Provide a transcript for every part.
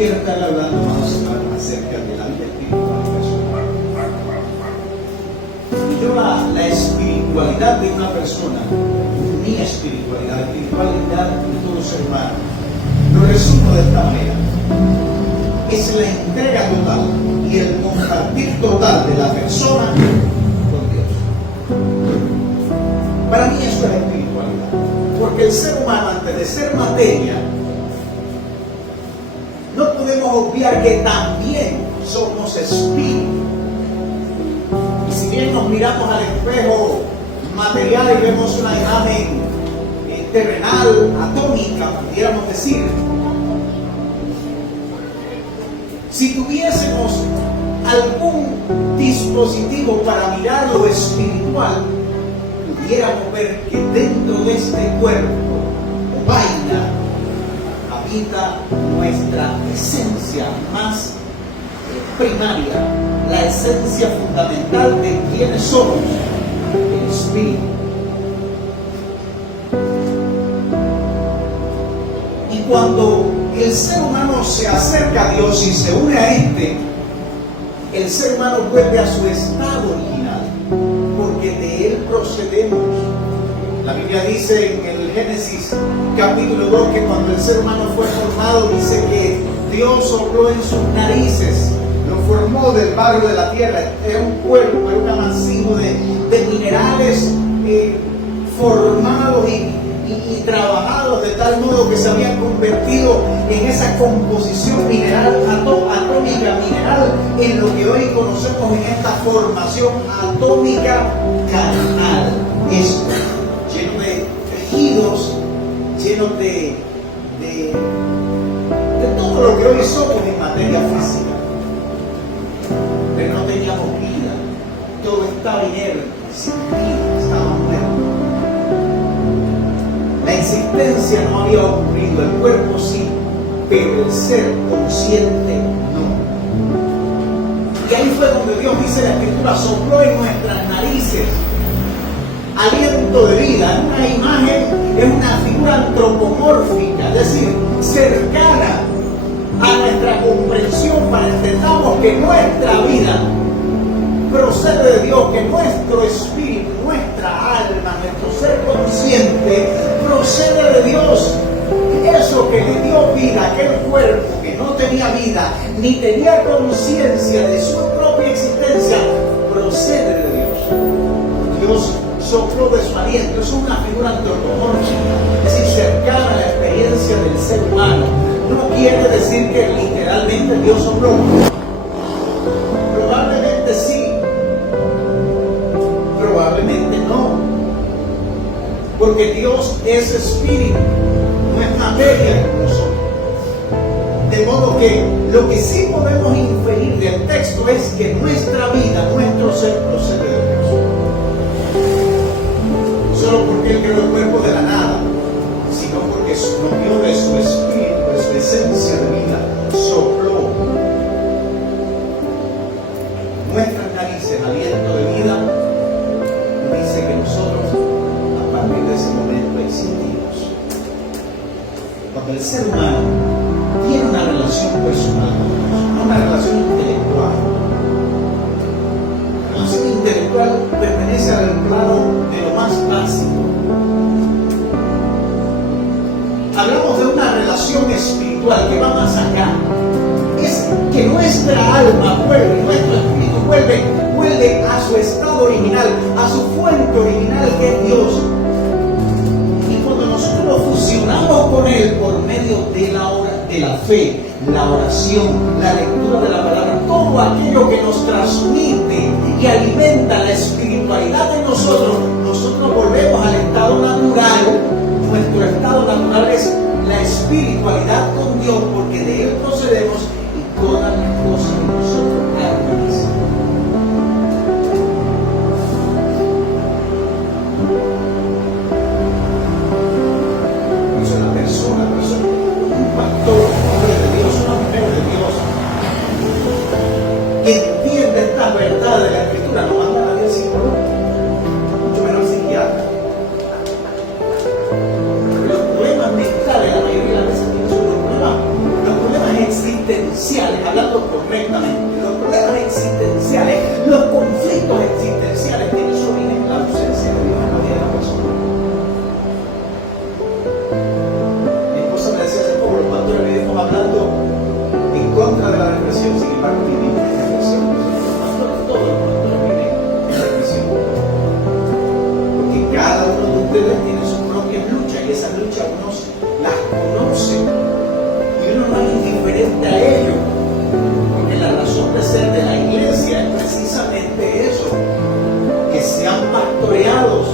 quiero estar hablando más acerca de la vida espiritual personal. Y yo la espiritualidad de una persona, mi espiritualidad de todo ser humano, lo resumo de esta manera. Es la entrega total y el compartir total de la persona con Dios. Para mí eso es la espiritualidad. Porque el ser humano, antes de ser materia, no podemos obviar que también somos espíritu. Y si bien nos miramos al espejo material y vemos una imagen terrenal, atómica, pudiéramos decir, si tuviésemos algún dispositivo para mirar lo espiritual, pudiéramos ver que dentro de este cuerpo o vaina habita nuestra esencia más primaria, la esencia fundamental de quienes somos, el espíritu. Y cuando el ser humano se acerca a Dios y se une a este, el ser humano vuelve a su estado original, porque de él procedemos. La Biblia dice en el Génesis capítulo 2 que cuando el ser humano fue formado, dice que Dios sopló en sus narices, lo formó del barro de la tierra. Era un cuerpo, era un amasijo de minerales formados y trabajados de tal modo que se habían convertido en esa composición mineral atómica, mineral, en lo que hoy conocemos en esta formación atómica carnal. Esto, lleno de tejidos, lleno de todo lo que hoy somos en materia física. Pero no teníamos vida, todo estaba inerte, sin vida, estaba muerto. La existencia no había ocurrido, el cuerpo sí, pero el ser consciente no. Y ahí fue donde Dios, dice la Escritura, sopló en nuestras narices aliento de vida. Es una imagen, es una figura antropomórfica, es decir, cercana a nuestra comprensión, para que entendamos que nuestra vida procede de Dios, que nuestro espíritu, nuestra alma, nuestro ser consciente procede de Dios. Eso que le dio vida, aquel cuerpo que no tenía vida ni tenía conciencia de su propia existencia, procede de Dios. Dios sopló de su aliento. Es una figura antropomórfica, es decir, cercana a la experiencia del ser humano. No quiere decir que literalmente Dios sopló. Probablemente sí, probablemente no, porque Dios es espíritu, no es materia como nosotros. De modo que lo que sí podemos inferir del texto es que nuestra vida, nuestro ser procede de Dios. No solo porque Él creó el cuerpo de la nada, sino porque nos dio de su espíritu, de su esencia de vida, sopló nuestras narices aliento de vida. Dice que nosotros a partir de ese momento existimos. Cuando el ser humano tiene una relación personal, no una relación intelectual, la relación intelectual pertenece al plano de lo más básico. Hablamos de una relación espiritual que va más acá. Es que nuestra alma vuelve, nuestro espíritu vuelve a su estado original, a su fuente original, que es Dios. Y cuando nosotros nos fusionamos con Él por medio de la fe, la oración, la lectura de la palabra, todo aquello que nos transmite y alimenta la espiritualidad de nosotros volvemos al estado natural. Nuestro estado natural es la espiritualidad con Dios, porque de Él procedemos y todas las cosas que nosotros armonizamos. Es una persona, un pastor, un hombre de Dios, una mujer de Dios, que entiende esta verdad de la Escritura, no manda a nadie al psicólogo, mucho menos psiquiatra. Los problemas mentales, la mayoría de las veces, son los problemas existentes hablando correctamente. Los problemas existenciales, los conflictos existenciales tienen su origen en la ausencia de Dios en la vida de la persona. Mi esposa me decía hace poco, los pastores vivimos hablando en contra de la depresión, sin embargo vivimos en depresión. Los pastores, todos los pastores viven en depresión. Porque cada uno de ustedes tiene sus propias luchas y esas luchas uno las conoce y uno no es indiferente a ello, porque la razón de ser de la iglesia es precisamente eso, que sean pastoreados,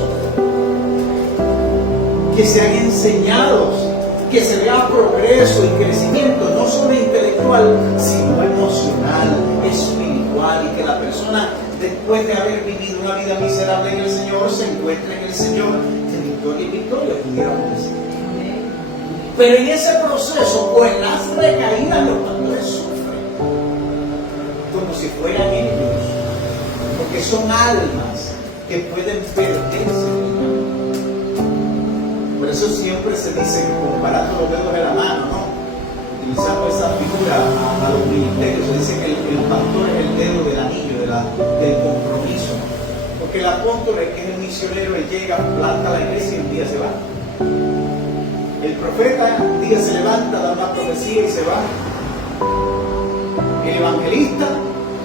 que sean enseñados, que se vea progreso y crecimiento, no solo intelectual, sino emocional, espiritual, y que la persona, después de haber vivido una vida miserable en el Señor, se encuentre en el Señor de victoria en victoria, pudiéramos decir. Pero en ese proceso, pues las recaídas los pastores sufren, como si fueran ellos, porque son almas que pueden perderse. Por eso siempre se dice, comparando los dedos de la mano, ¿no? Utilizando esa figura a los ministerios, se dice que el pastor es el dedo del anillo, del compromiso. Porque el apóstol, que es el misionero, él llega, planta la iglesia y un día se va. El profeta un día se levanta, da una profecía y se va. El evangelista,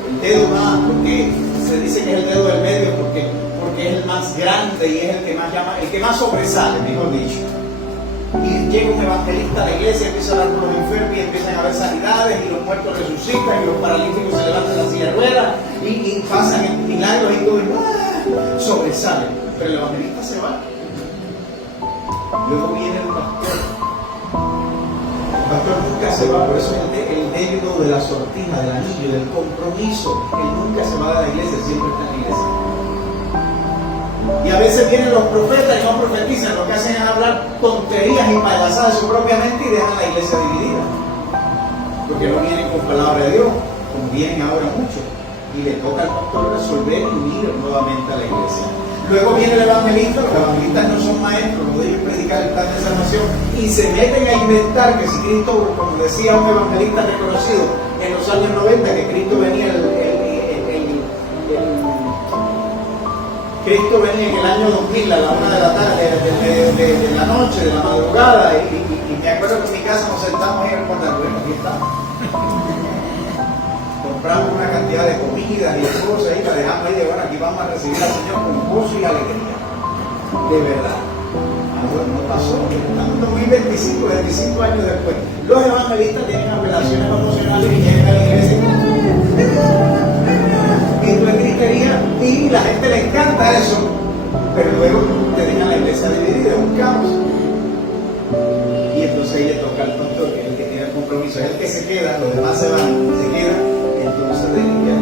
el dedo más, porque se dice que es el dedo del medio, porque es el más grande y es el que más llama, el que más sobresale, mejor dicho. Y llega un evangelista a la iglesia, empieza a hablar con los enfermos y empiezan a haber sanidades, y los muertos resucitan, y los paralíticos se levantan en la silla de ruedas, y pasan milagros y todo, sobresale. Pero el evangelista se va. Luego viene el pastor. El pastor nunca se va, por eso el dedo de la sortija, del anillo, del compromiso. Él nunca se va de la iglesia, siempre está en la iglesia. Y a veces vienen los profetas y no profetizan, lo que hacen es hablar tonterías y payasadas de su propia mente y dejan la iglesia dividida. Porque no vienen con palabra de Dios, como vienen ahora muchos. Y le toca al pastor resolver y unir nuevamente a la iglesia. Luego viene el evangelista, los evangelistas no son maestros, no deben predicar el plan de salvación y se meten a inventar que si Cristo, como decía un evangelista reconocido en los años 90, que Cristo venía Cristo venía en el año 2000 a la 1 de la tarde, de la noche, de la madrugada, y me acuerdo que en mi casa nos sentamos y recordamos, bueno, aquí estamos. Compramos una cantidad de comidas y de cosas y la dejamos ahí de bueno, aquí vamos a recibir al Señor con gozo y alegría. De verdad. No pasó, estamos en 2025, 25 años después. Los evangelistas tienen relaciones emocionales y llegan a la iglesia y tú en gritería y la gente le encanta eso, pero luego te dejan la iglesia dividida, un caos. Y entonces ahí le toca al pastor, que es el que tiene el compromiso, es el que se queda, los demás se van, se quedan, entonces de limpiar.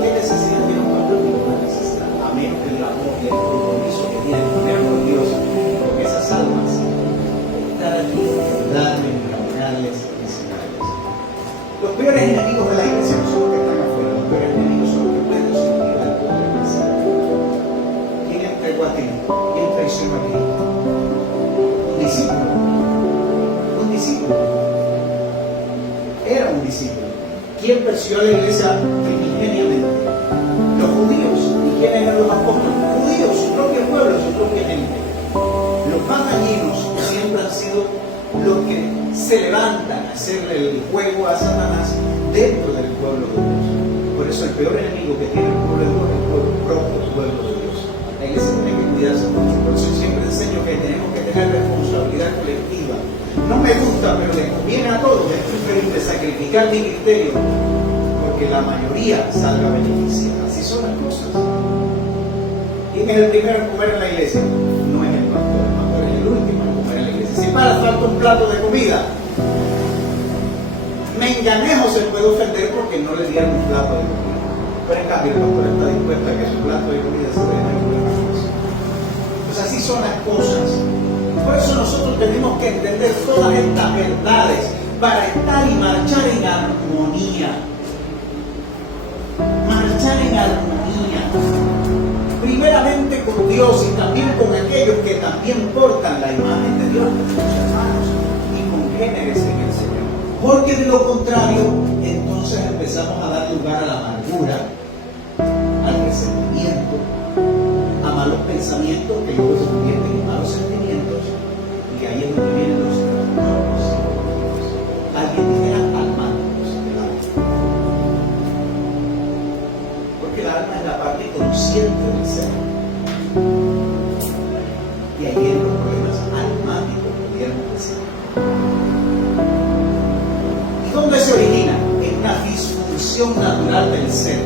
¿Qué necesidad tiene un pastor? Ninguna necesidad, a menos que el amor y el compromiso que tiene con Dios, porque esas almas están aquí, darles, caminarles, enseñarles. Los peores enemigos de la iglesia no son los que están afuera, los peores enemigos son los que pueden suplir al pueblo de la iglesia. ¿Quién entregó a Cristo? ¿Quién traicionó a Cristo? Un discípulo. Un discípulo. Era un discípulo. ¿Quién persiguió a la iglesia primigeniamente? Los judíos. ¿Y quiénes eran los apóstoles? Judíos, su propio pueblo, su propia gente. Los más dañinos siempre han sido los que se levantan a hacerle el juego a Satanás dentro del pueblo de Dios. Por eso el peor enemigo que tiene el pueblo de Dios es el propio pueblo de Dios. La iglesia tiene que cuidarse mucho. Por eso siempre enseño que tenemos que tener responsabilidad colectiva. No me gusta, pero le conviene a todos. Es preferible sacrificar mi criterio porque la mayoría salga beneficiada. Así son las cosas. ¿Quién es el primero en comer en la iglesia? No es el pastor es el último en comer en la iglesia. Si para falta un plato de comida, Menganejo se puede ofender porque no le dieron un plato de comida. Pero en cambio el pastor está dispuesto a que su plato de comida se dé en el cosa. Pues así son las cosas. Por eso nosotros tenemos que entender todas estas verdades para estar y marchar en armonía. Marchar en armonía. Primeramente con Dios y también con aquellos que también portan la imagen de Dios, nuestros hermanos y congéneres en el Señor. Porque de lo contrario, entonces empezamos a dar lugar a la amargura, al resentimiento, a malos pensamientos que luego se convierten en malos sentimientos, y ahí es donde vienen los trastornos. Alguien dijera almáticos del alma. Porque el alma es la parte consciente del ser. Y ahí vienen los problemas almáticos que pudieran ser. ¿Y dónde se origina? En una disfunción natural del ser.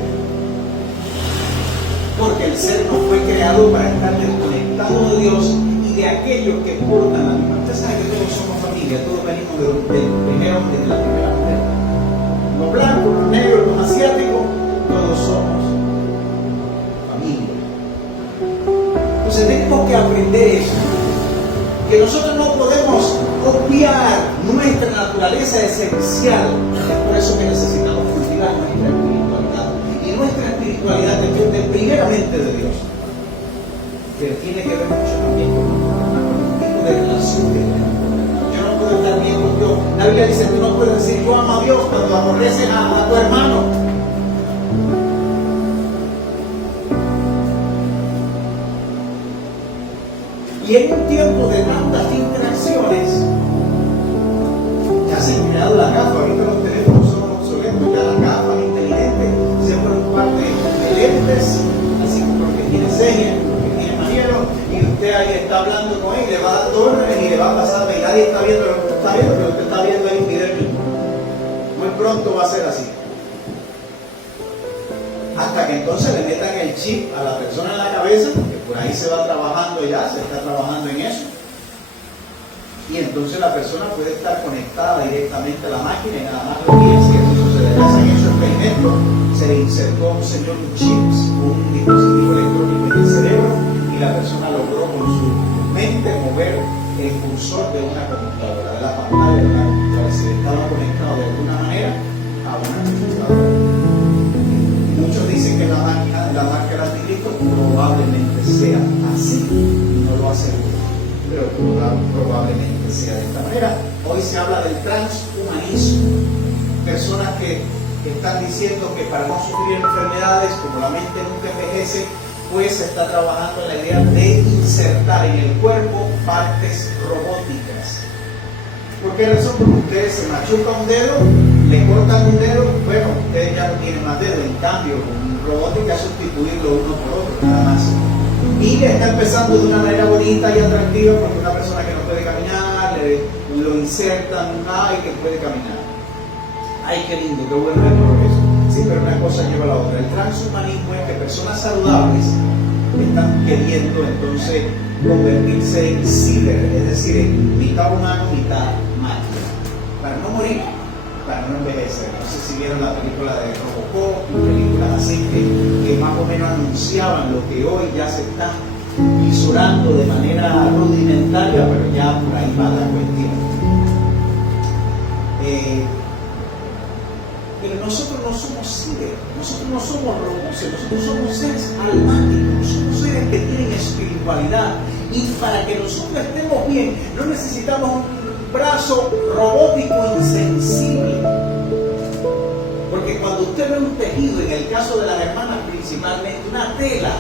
Porque el ser no fue creado para estar desconectado de Dios y de aquellos que portan la misma. Usted sabe que todos somos familia, todos venimos del primer hombre, de la primera mujer. Los blancos, los negros, los asiáticos, todos somos familia. Entonces tenemos que aprender eso. Que nosotros no podemos obviar nuestra naturaleza esencial. Es por eso que necesitamos cultivar nuestra espiritualidad. Y nuestra espiritualidad depende primeramente de Dios. Pero tiene que ver mucho también con un tipo de relación que tenemos. Yo no puedo estar bien con Dios. La Biblia dice, tú no puedes decir yo amo a Dios cuando aborreces a tu hermano. Y en un tiempo de tantas interacciones, ya se han creado las gafas, ahorita los teléfonos son obsoletos, ya las gafas inteligentes se fueron parte de lentes, así como los que tiene señas, los que tiene maniero, y usted ahí está hablando con él, le va dando órdenes y le va a pasar, y nadie está viendo lo que usted está viendo, pero usted está viendo ahí un video en YouTube. Muy pronto va a ser así. Hasta que entonces le metan el chip a la persona en la cabeza, que por ahí se va trabajando ya, se está trabajando en eso. Y entonces la persona puede estar conectada directamente a la máquina y nada más lo que si eso sucederá. En esos experimentos se le insertó un señor un chip, un dispositivo electrónico en el cerebro, y la persona logró con su mente mover el cursor de una computadora, de la pantalla de una computadora. Si estaba conectado de alguna manera a una computadora. Muchos dicen que la máquina, la marca del anticristo probablemente sea así, no lo aseguro, pero probablemente sea de esta manera. Hoy se habla del transhumanismo, personas que están diciendo que para no sufrir enfermedades, como la mente nunca envejece, pues se está trabajando en la idea de insertar en el cuerpo partes robóticas. ¿Por qué razón? Porque usted se machuca un dedo, le cortan un dedo, bueno, usted ya no tiene más dedo, en cambio, con robótica sustituirlo uno por otro, nada más. Y está empezando de una manera bonita y atractiva, porque una persona que no puede caminar, lo insertan, ay, que puede caminar. Ay, qué lindo, qué bueno el progreso. Sí, pero una cosa lleva a la otra. El transhumanismo es que personas saludables están queriendo entonces convertirse en ciber, es decir, en mitad humano, mitad máquina, para no morir, para no envejecer. No sé si vieron la película de Robocop y películas así que más o menos anunciaban lo que hoy ya se está visurando de manera rudimentaria, pero ya por ahí va la cuestión. Pero nosotros no somos ciber, nosotros no somos robots, nosotros somos seres almáticos, somos seres que tienen espiritualidad. Y para que nosotros estemos bien, no necesitamos un brazo robótico insensible. Porque cuando usted ve un tejido, en el caso de las hermanas principalmente, una tela,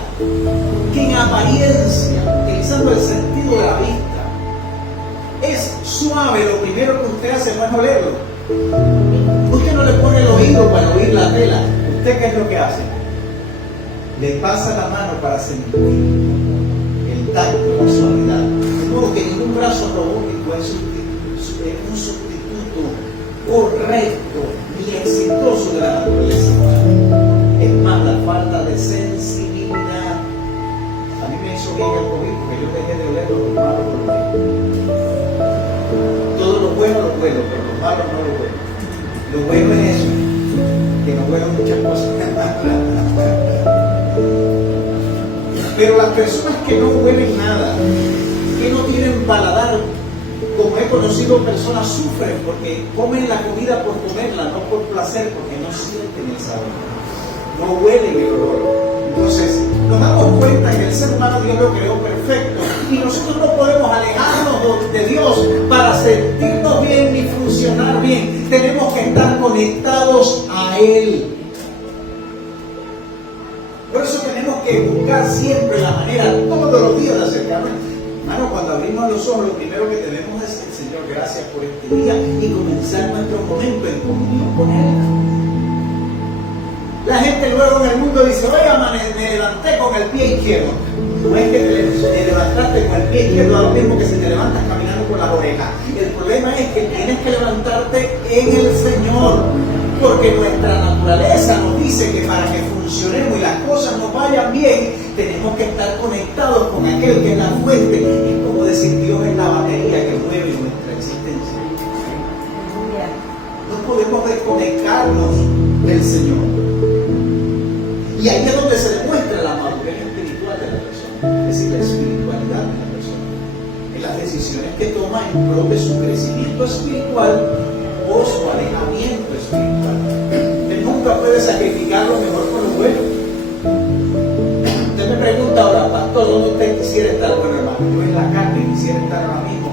que en apariencia, utilizando el sentido de la vista, es suave, lo primero que usted hace no es olerlo. Usted no le pone el oído para oír la tela. ¿Usted qué es lo que hace? Le pasa la mano para sentir el tacto, la suavidad. De modo que ningún brazo robótico es un sustituto correcto ni exitoso de la naturaleza humana. Es más, la falta de sensibilidad. A mí me hizo bien el COVID porque yo dejé de oler los malos por lo todo lo bueno lo huelo, pero los malos no lo huelo. Lo bueno es eso, que no huelo muchas cosas. Pero las personas que no huelen nada, que no tienen paladar, como he conocido personas, sufren porque comen la comida por comerla, no por placer, porque no sienten el sabor. No huelen el olor, Entonces, nos damos cuenta que el ser humano Dios lo creó perfecto y nosotros no podemos alejarnos de Dios para sentirnos bien ni funcionar bien. Tenemos que estar conectados a Él. Por eso tenemos que buscar siempre la manera, todos los días, de acercarnos. Hermano, cuando abrimos los ojos, lo primero que tenemos es decir, Señor, gracias por este día y comenzar nuestro momento en comunión con Él. La gente luego en el mundo dice, oiga, me levanté con el pie izquierdo. No es que te levantaste con el pie izquierdo, es lo mismo que si te levantas caminando con las orejas. El problema es que tienes que levantarte en el Señor, porque nuestra naturaleza nos dice que para que funcionemos y las cosas nos vayan bien, tenemos que estar conectados con aquel que es la fuente. Es como decir, Dios es la batería que mueve nuestra existencia. No podemos desconectarnos del Señor. Y ahí es donde se demuestra la madurez espiritual de la persona, es decir, la espiritualidad de la persona, en las decisiones que toma en pro de su crecimiento espiritual o su alejamiento espiritual. Él nunca puede sacrificar lo mejor por lo bueno. Usted me pregunta ahora, pastor, ¿dónde usted quisiera estar? Bueno, hermano, yo en la carne quisiera estar ahora mismo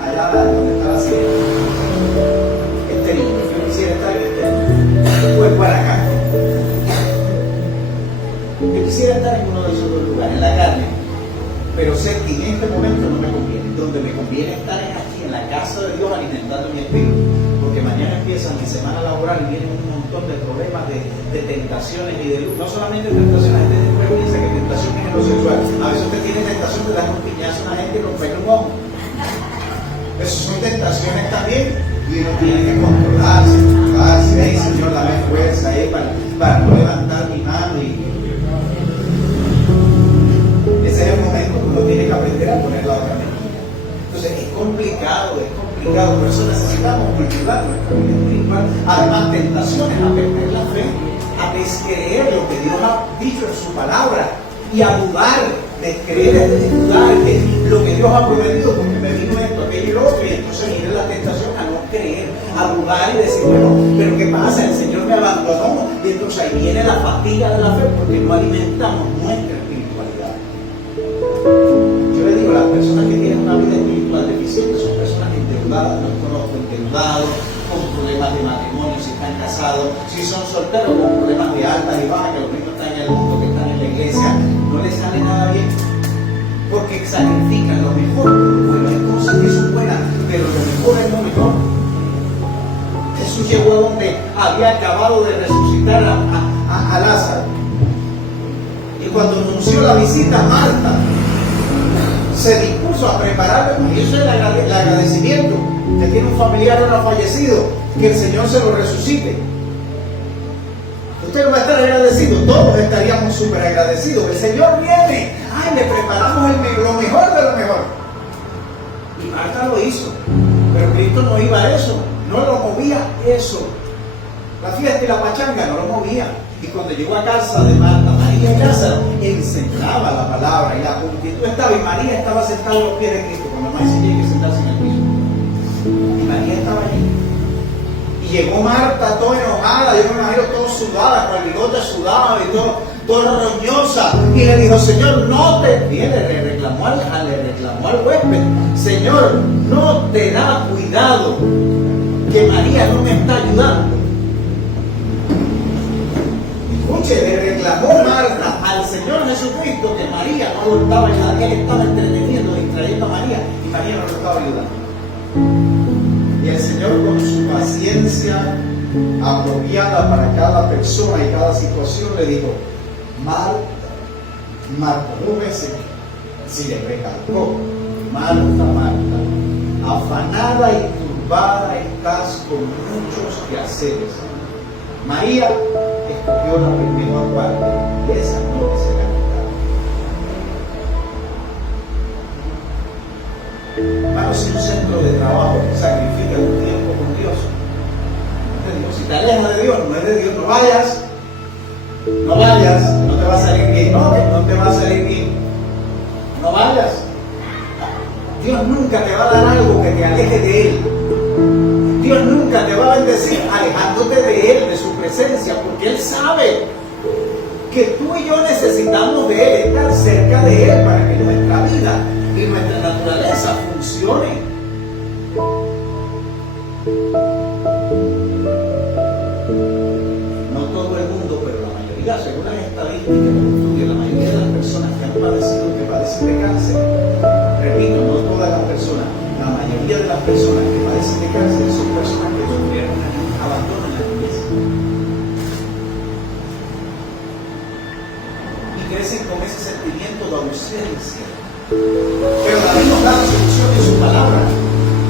allá donde está la sierra. Yo quisiera estar después para acá. Yo quisiera estar en uno de esos dos lugares, en la carne, pero sé que en este momento no me conviene. Donde me conviene estar es aquí, en la casa de Dios, alimentando mi espíritu, porque mañana empieza mi semana laboral y vienen un montón de problemas, de tentaciones y de luz. No solamente tentaciones, la gente después piensa que tentación es en lo sexual. A veces usted tiene tentación de dar un piñazo a una gente y romperle un ojo. Esas son tentaciones también, y uno tiene que controlarse, hey, Señor, dame fuerza para no levantar mi mano. Ese es el momento que uno tiene que aprender a poner la otra mano. Entonces es complicado, por eso necesitamos cultivar nuestra vida espiritual. Además, tentaciones a perder la fe, a descreer lo que Dios ha dicho en su palabra y a dudar, descreer es de dudar que lo que Dios ha prometido, porque me vino esto, aquello y lo otro, y entonces viene la tentación a no creer, a dudar y decir, bueno, pero ¿qué pasa? El Señor me abandonó, y entonces ahí viene la fatiga de la fe porque no alimentamos nuestra espiritualidad. Yo le digo, las personas que tienen una vida espiritual deficiente son personas endeudadas, los conozco endeudados, con problemas de matrimonio, si están casados, si son solteros, con problemas de altas y bajas, que los mismos están en el mundo, que están en la iglesia, no les sale nada bien, porque sacrifican lo mejor. Bueno, hay cosas que son buenas, pero lo mejor es lo mejor. Jesús llegó a donde había acabado de resucitar a Lázaro, y cuando anunció la visita a Marta, se dispuso a prepararle, y eso es el agradecimiento. Que tiene un familiar o no fallecido, que el Señor se lo resucite. Usted no va a estar agradecido, todos estaríamos súper agradecidos. El Señor viene, ay, le preparamos lo mejor de lo mejor. Y Marta lo hizo, pero Cristo no iba a eso, no lo movía eso. La fiesta y la pachanga no lo movía. Y cuando llegó a casa de Marta, María y Lázaro, enseñaba la palabra y la multitud estaba, y María estaba sentada a los pies de Cristo. Cuando más se tiene que sentarse en el piso. Y María estaba allí. Y llegó Marta toda enojada, yo me imagino todo sudada, con el bigote sudado y todo roñosa. Y le dijo, Señor, no te... Bien, le reclamó al huésped, Señor, no te da cuidado que María no me está ayudando. Escuche, le reclamó Marta al Señor Jesucristo que María no lo estaba ayudando, él estaba entreteniendo, distrayendo a María, y María no lo estaba ayudando. Y el Señor, con su paciencia apropiada para cada persona y cada situación, le dijo, Marta, Marta, 2 veces, si le recalcó, Marta, Marta, afanada y turbada estás con muchos quehaceres. María escogió la mejor parte, y esa no le será quitada. Hermanos, si un centro de trabajo sacrifica un tiempo con Dios, si te alejas de Dios, no es de Dios, no vayas, no te va a salir bien, no te va a salir bien, no vayas. Dios nunca te va a dar algo que te aleje de Él. Dios nunca te va a bendecir alejándote de Él, de su presencia, porque Él sabe que tú y yo necesitamos de Él, estar cerca de Él para que nuestra vida y nuestra naturaleza funcione. No todo el mundo, pero la mayoría, según las estadísticas que estudian, la mayoría de las personas que han padecido, que padecen de cáncer, repito, no todas las personas, la mayoría de las personas que padecen de cáncer son personas que abandonan la iglesia y crecen con ese sentimiento de ausencia. Pero David nos da la solución en su palabra.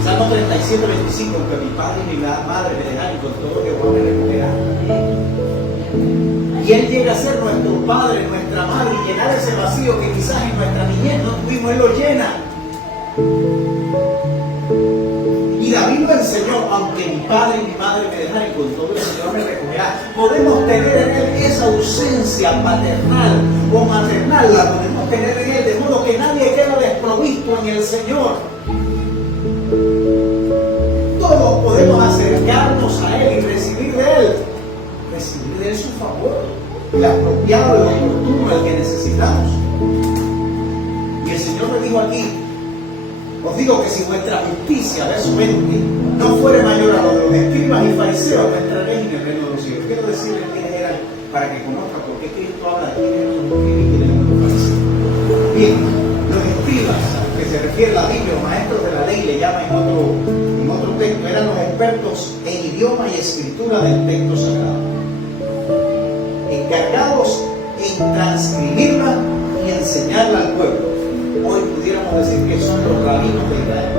Salmo 37, 25, que mi padre y mi madre me dejaron, con todo Jehová me recogerá. Y Él llega a ser nuestro Padre, nuestra Madre, y llenar ese vacío que quizás en nuestra niñez no tuvimos, Él lo llena. Y David lo enseñó, aunque mi padre y mi madre me dejaron, con todo el Señor me recogerá. Podemos tener en Él esa ausencia paternal o maternal, la podemos tener en Él, de modo que nadie queda desprovisto en el Señor. Todos podemos acercarnos a Él y recibir de Él su favor, el apropiado, el oportuno, el que necesitamos. Y el Señor me dijo aquí, os digo que si vuestra justicia, verso 20, no fuere mayor a lo de los escribas y fariseos, no entraréis en el reino de los cielos. Quiero decirles quiénes eran, para que conozcan por qué Cristo habla de quiénes eran los escribas y quiénes eran los fariseos. Bien, los escribas, que se refiere a la Biblia, los maestros de la ley, le llaman en otro texto, eran los expertos en idioma y escritura del texto sagrado, encargados en transcribirla y enseñarla al pueblo. Hoy pudiéramos decir que son los rabinos de Israel.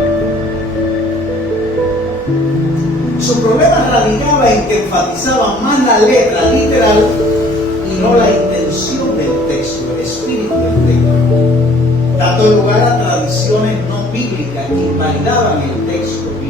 Su problema radicaba en que enfatizaban más la letra literal y no la intención del texto, el espíritu del texto, dando lugar a tradiciones no bíblicas que invalidaban el texto bíblico.